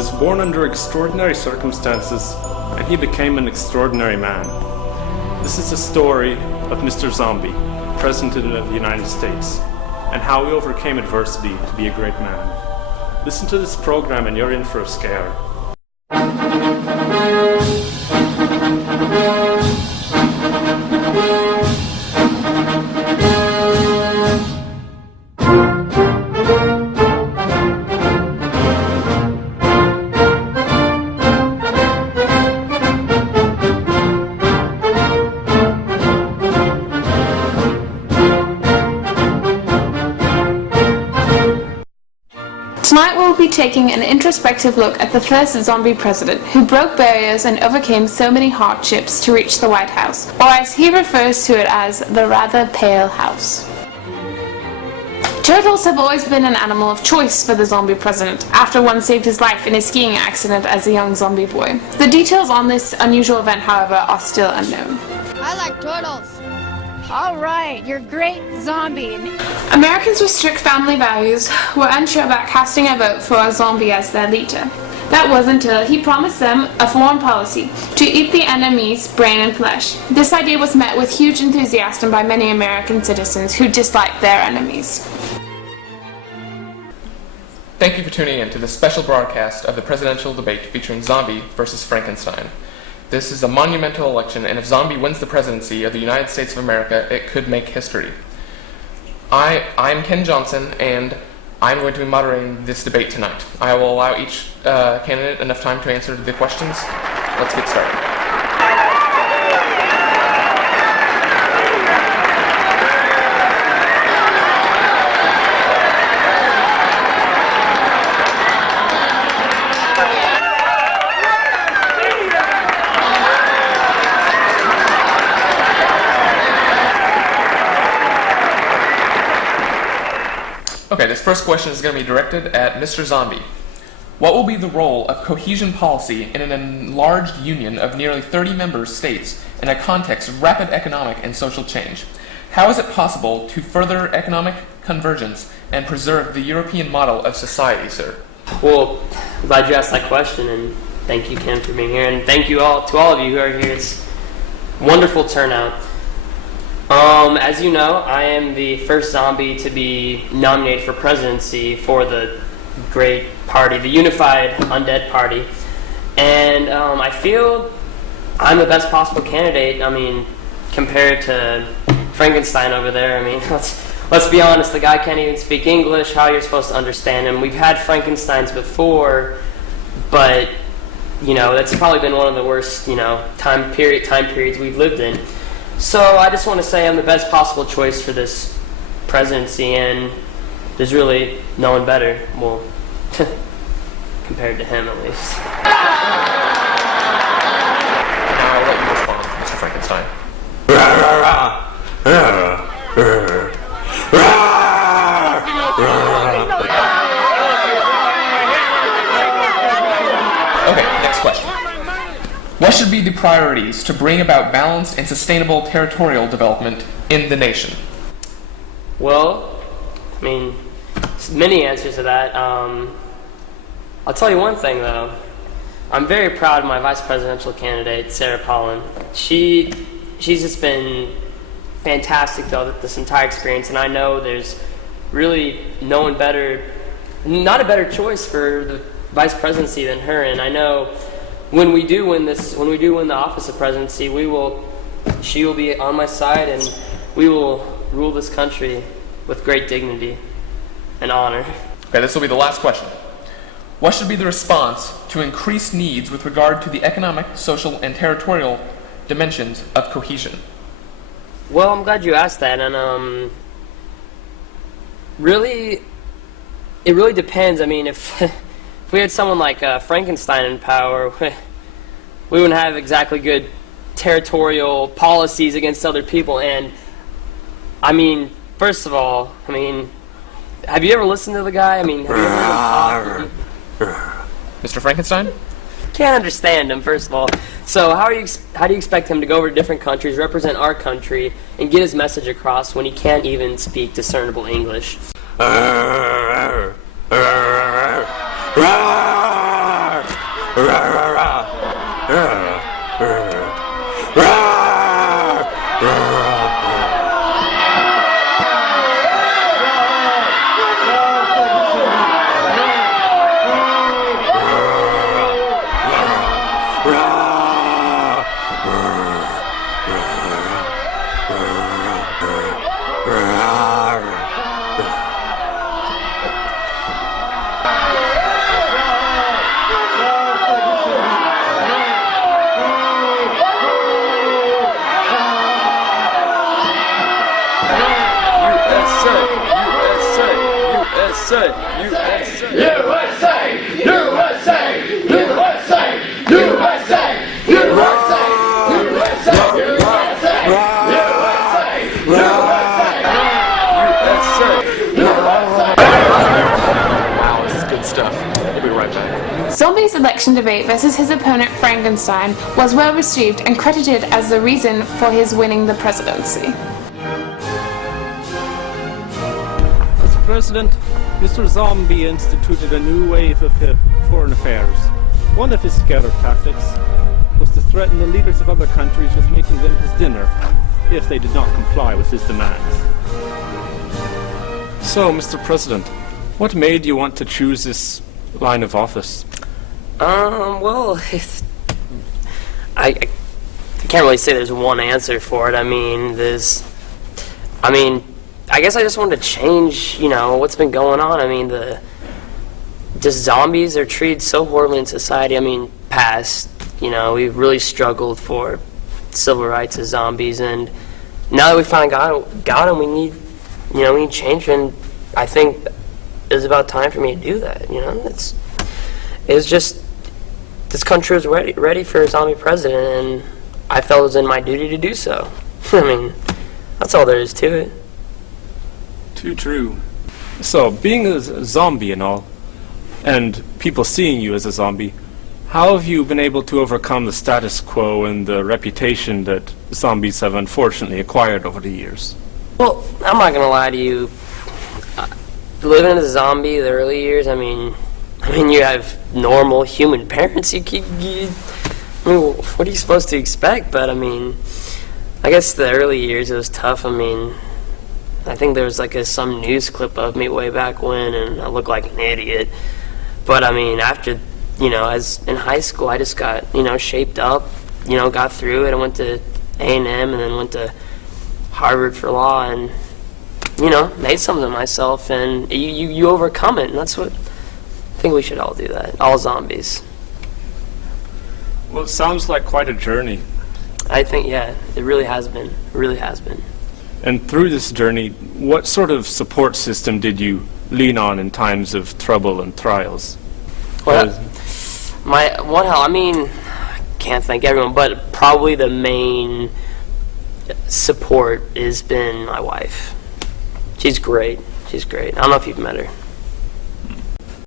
was born under extraordinary circumstances, and he became an extraordinary man. This is the story of Mr. Zombie, President of the United States, and how he overcame adversity to be a great man. Listen to this program and you're in for a scare. Tonight we'll be taking an introspective look at the first zombie president who broke barriers and overcame so many hardships to reach the White House, or as he refers to it as the rather pale house. Turtles have always been an animal of choice for the zombie president, after one saved his life in a skiing accident as a young zombie boy. The details on this unusual event, however, are still unknown. I like turtles. All right, you're great, zombie. Americans with strict family values were unsure about casting a vote for a zombie as their leader. That was until he promised them a foreign policy to eat the enemy's brain and flesh. This idea was met with huge enthusiasm by many American citizens who disliked their enemies. Thank you for tuning in to this special broadcast of the presidential debate featuring Zombie versus Frankenstein. This is a monumental election, and if Zombie wins the presidency of the United States of America, it could make history. I'm Ken Johnson, and I'm going to be moderating this debate tonight. I will allow each candidate enough time to answer the questions. Let's get started. Okay, this first question is going to be directed at Mr. Zombie. What will be the role of cohesion policy in an enlarged union of nearly 30 member states in a context of rapid economic and social change? How is it possible to further economic convergence and preserve the European model of society, sir? Well, I'm glad you asked that question, and thank you, Ken, for being here, and thank you all to all of you who are here. It's wonderful turnout. As you know, I am the first zombie to be nominated for presidency for the great party, the unified undead party. And I feel I'm the best possible candidate. I mean, compared to Frankenstein over there, I mean, let's be honest, the guy can't even speak English. How you're supposed to understand him? We've had Frankensteins before, but, you know, that's probably been one of the worst, you know, time periods we've lived in. So I just want to say I'm the best possible choice for this presidency, and there's really no one better, well, compared to him at least. Now I'll let you respond, Mr. Frankenstein. Okay, next question. What should be the priorities to bring about balanced and sustainable territorial development in the nation? Well, I mean, many answers to that. I'll tell you one thing, though. I'm very proud of my vice presidential candidate, Sarah Pollen. She's just been fantastic throughout this entire experience, and I know there's really no one better, not a better choice for the vice presidency than her. And I know when we do win the office of presidency, she will be on my side, and we will rule this country with great dignity and honor. Okay, this will be the last question. What should be the response to increased needs with regard to the economic, social, and territorial dimensions of cohesion? Well, I'm glad you asked that, and really, it really depends. I mean, if we had someone like Frankenstein in power, we wouldn't have exactly good territorial policies against other people. And I mean, first of all, I mean, have you ever listened to the guy? I mean, have you ever heard Mr. Frankenstein? Can't understand him, first of all. So how do you expect him to go over to different countries, represent our country, and get his message across when he can't even speak discernible English? Wow, this is good stuff. We'll be right back. Zombie's election debate versus his opponent Frankenstein was well received and credited as the reason for his winning the presidency. Mr. President, Mr. Zombie instituted a new wave of foreign affairs. One of his scare tactics was to threaten the leaders of other countries with making them his dinner if they did not comply with his demands. So, Mr. President, what made you want to choose this line of office? Well, I can't really say there's one answer for it. I guess I just wanted to change, what's been going on. Just zombies are treated so horribly in society. We've really struggled for civil rights as zombies, and now that we finally got them, we need change, and I think it's about time for me to do that. It's just this country was ready for a zombie president, and I felt it was in my duty to do so. That's all there is to it. Too true. So, being a zombie and all, and people seeing you as a zombie, how have you been able to overcome the status quo and the reputation that zombies have unfortunately acquired over the years? Well, I'm not gonna lie to you. Living as a zombie the early years, you have normal human parents. What are you supposed to expect? But I guess the early years it was tough. I think there was some news clip of me way back when, and I looked like an idiot. But after, as in high school, I just got, shaped up, got through it. I went to A&M and then went to Harvard for law, and made something of myself, and you overcome it, and that's what I think we should all do. That, all zombies. Well, it sounds like quite a journey. I think, yeah, it really has been. It really has been. And through this journey, what sort of support system did you lean on in times of trouble and trials? Well, I can't thank everyone, but probably the main support has been my wife. She's great. I don't know if you've met her.